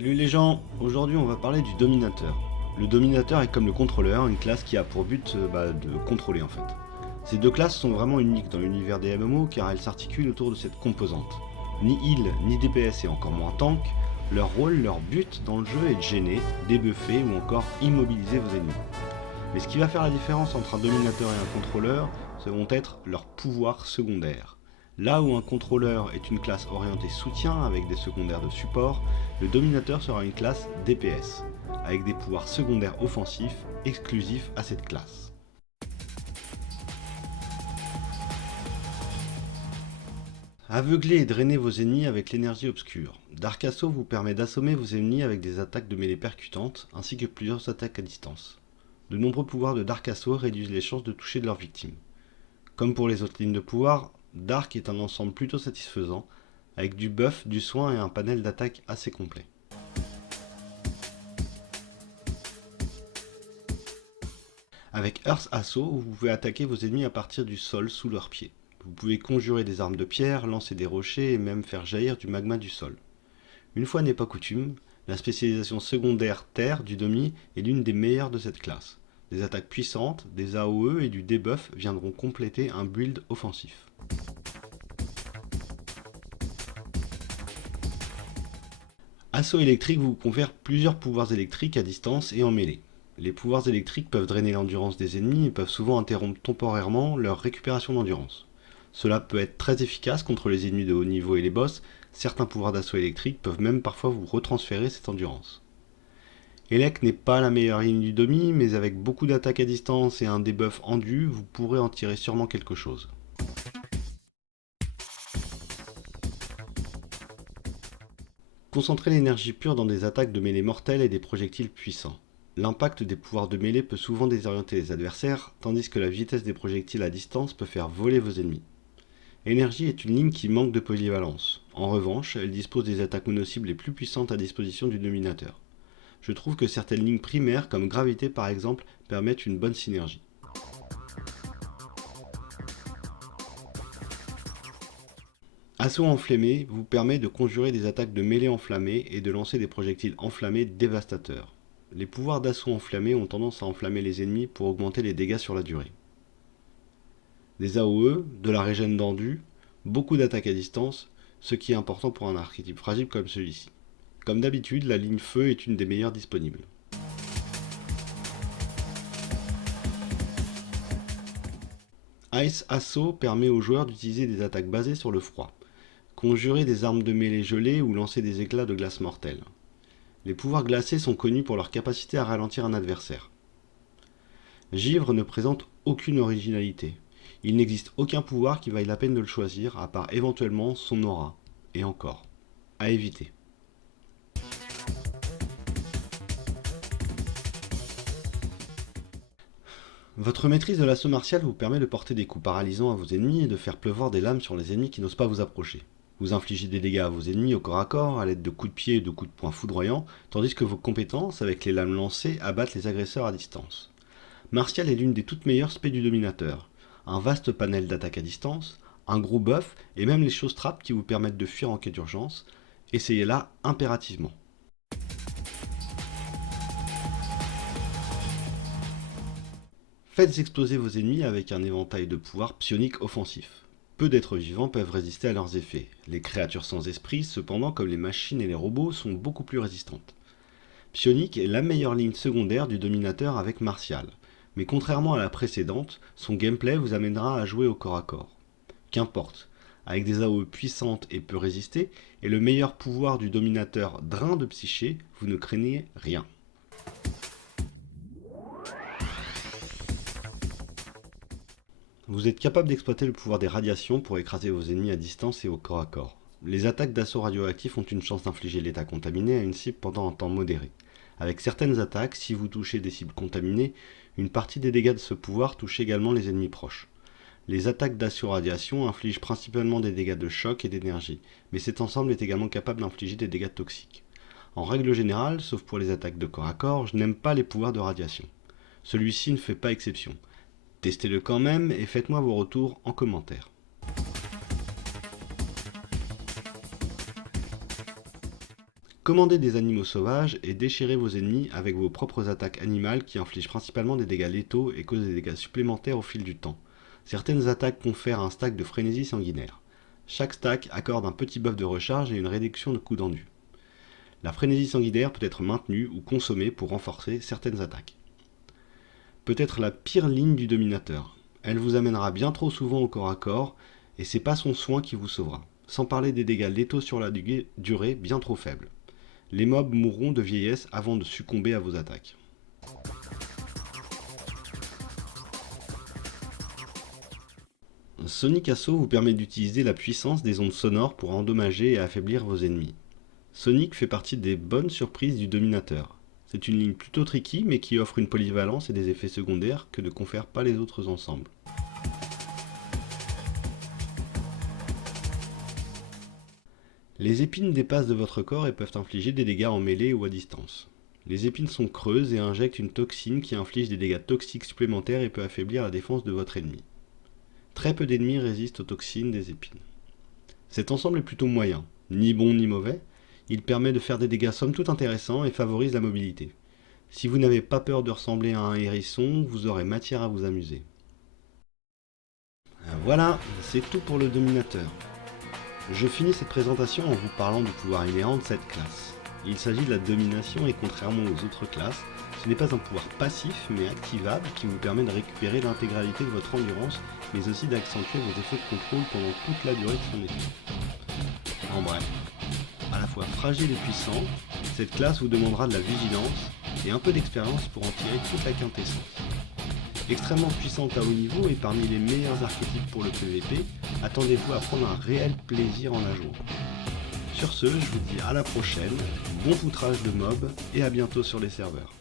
Salut les gens, aujourd'hui on va parler du dominateur. Le dominateur est comme le contrôleur, une classe qui a pour but de contrôler en fait. Ces deux classes sont vraiment uniques dans l'univers des MMO car elles s'articulent autour de cette composante. Ni heal, ni DPS et encore moins tank, leur rôle, leur but dans le jeu est de gêner, débuffer ou encore immobiliser vos ennemis. Mais ce qui va faire la différence entre un dominateur et un contrôleur, ce vont être leurs pouvoirs secondaires. Là où un contrôleur est une classe orientée soutien avec des secondaires de support, le dominateur sera une classe DPS, avec des pouvoirs secondaires offensifs exclusifs à cette classe. Aveugler et drainer vos ennemis avec l'énergie obscure. Dark Assault vous permet d'assommer vos ennemis avec des attaques de mêlée percutantes, ainsi que plusieurs attaques à distance. De nombreux pouvoirs de Dark Assault réduisent les chances de toucher de leurs victimes. Comme pour les autres lignes de pouvoir, Dark est un ensemble plutôt satisfaisant, avec du buff, du soin et un panel d'attaque assez complet. Avec Earth Assault, vous pouvez attaquer vos ennemis à partir du sol sous leurs pieds. Vous pouvez conjurer des armes de pierre, lancer des rochers et même faire jaillir du magma du sol. Une fois n'est pas coutume, la spécialisation secondaire terre du Domi est l'une des meilleures de cette classe. Des attaques puissantes, des AOE et du debuff viendront compléter un build offensif. Assaut électrique vous confère plusieurs pouvoirs électriques à distance et en mêlée. Les pouvoirs électriques peuvent drainer l'endurance des ennemis et peuvent souvent interrompre temporairement leur récupération d'endurance. Cela peut être très efficace contre les ennemis de haut niveau et les boss, certains pouvoirs d'assaut électrique peuvent même parfois vous retransférer cette endurance. Elec n'est pas la meilleure ligne du Domi, mais avec beaucoup d'attaques à distance et un debuff endu, vous pourrez en tirer sûrement quelque chose. Concentrez l'énergie pure dans des attaques de mêlée mortelles et des projectiles puissants. L'impact des pouvoirs de mêlée peut souvent désorienter les adversaires, tandis que la vitesse des projectiles à distance peut faire voler vos ennemis. Énergie est une ligne qui manque de polyvalence. En revanche, elle dispose des attaques mono-cibles les plus puissantes à disposition du dominateur. Je trouve que certaines lignes primaires, comme Gravité par exemple, permettent une bonne synergie. Assaut enflammé vous permet de conjurer des attaques de mêlée enflammées et de lancer des projectiles enflammés dévastateurs. Les pouvoirs d'assaut enflammé ont tendance à enflammer les ennemis pour augmenter les dégâts sur la durée. Des AOE, de la régène d'endu, beaucoup d'attaques à distance, ce qui est important pour un archétype fragile comme celui-ci. Comme d'habitude, la ligne feu est une des meilleures disponibles. Ice Assaut permet aux joueurs d'utiliser des attaques basées sur le froid, conjurer des armes de mêlée gelées ou lancer des éclats de glace mortels. Les pouvoirs glacés sont connus pour leur capacité à ralentir un adversaire. Givre ne présente aucune originalité. Il n'existe aucun pouvoir qui vaille la peine de le choisir, à part éventuellement son aura. Et encore. À éviter. Votre maîtrise de l'assaut martial vous permet de porter des coups paralysants à vos ennemis et de faire pleuvoir des lames sur les ennemis qui n'osent pas vous approcher. Vous infligez des dégâts à vos ennemis au corps à corps à l'aide de coups de pied et de coups de poing foudroyants, tandis que vos compétences, avec les lames lancées, abattent les agresseurs à distance. Martial est l'une des toutes meilleures spé du dominateur. Un vaste panel d'attaques à distance, un gros buff et même les choses trappes qui vous permettent de fuir en cas d'urgence. Essayez-la impérativement. Faites exploser vos ennemis avec un éventail de pouvoirs psioniques offensifs. Peu d'êtres vivants peuvent résister à leurs effets. Les créatures sans esprit, cependant, comme les machines et les robots, sont beaucoup plus résistantes. Psionique est la meilleure ligne secondaire du dominateur avec Martial, mais contrairement à la précédente, son gameplay vous amènera à jouer au corps à corps. Qu'importe, avec des AOE puissantes et peu résistées, et le meilleur pouvoir du dominateur drain de psyché, vous ne craignez rien. Vous êtes capable d'exploiter le pouvoir des radiations pour écraser vos ennemis à distance et au corps à corps. Les attaques d'assaut radioactif ont une chance d'infliger l'état contaminé à une cible pendant un temps modéré. Avec certaines attaques, si vous touchez des cibles contaminées, une partie des dégâts de ce pouvoir touche également les ennemis proches. Les attaques d'assaut radiation infligent principalement des dégâts de choc et d'énergie, mais cet ensemble est également capable d'infliger des dégâts toxiques. En règle générale, sauf pour les attaques de corps à corps, je n'aime pas les pouvoirs de radiation. Celui-ci ne fait pas exception. Testez-le quand même et faites-moi vos retours en commentaire. commandez des animaux sauvages et déchirez vos ennemis avec vos propres attaques animales qui infligent principalement des dégâts létaux et causent des dégâts supplémentaires au fil du temps. Certaines attaques confèrent un stack de frénésie sanguinaire. Chaque stack accorde un petit buff de recharge et une réduction de coups d'endu. La frénésie sanguinaire peut être maintenue ou consommée pour renforcer certaines attaques. Peut-être la pire ligne du dominateur. Elle vous amènera bien trop souvent au corps à corps et c'est pas son soin qui vous sauvera. Sans parler des dégâts létaux sur la durée bien trop faibles. Les mobs mourront de vieillesse avant de succomber à vos attaques. Sonic Assault vous permet d'utiliser la puissance des ondes sonores pour endommager et affaiblir vos ennemis. Sonic fait partie des bonnes surprises du dominateur. C'est une ligne plutôt tricky mais qui offre une polyvalence et des effets secondaires que ne confèrent pas les autres ensembles. Les épines dépassent de votre corps et peuvent infliger des dégâts en mêlée ou à distance. Les épines sont creuses et injectent une toxine qui inflige des dégâts toxiques supplémentaires et peut affaiblir la défense de votre ennemi. Très peu d'ennemis résistent aux toxines des épines. Cet ensemble est plutôt moyen, ni bon ni mauvais. Il permet de faire des dégâts somme toute intéressants et favorise la mobilité. Si vous n'avez pas peur de ressembler à un hérisson, vous aurez matière à vous amuser. Voilà, c'est tout pour le dominateur. Je finis cette présentation en vous parlant du pouvoir inhérent de cette classe. Il s'agit de la domination et contrairement aux autres classes, ce n'est pas un pouvoir passif mais activable qui vous permet de récupérer l'intégralité de votre endurance mais aussi d'accentuer vos effets de contrôle pendant toute la durée de son effet. En bref, à la fois fragile et puissant, cette classe vous demandera de la vigilance et un peu d'expérience pour en tirer toute la quintessence. Extrêmement puissante à haut niveau et parmi les meilleurs archétypes pour le PVP, attendez-vous à prendre un réel plaisir en la jouant. Sur ce, je vous dis à la prochaine, bon foutrage de mobs et à bientôt sur les serveurs.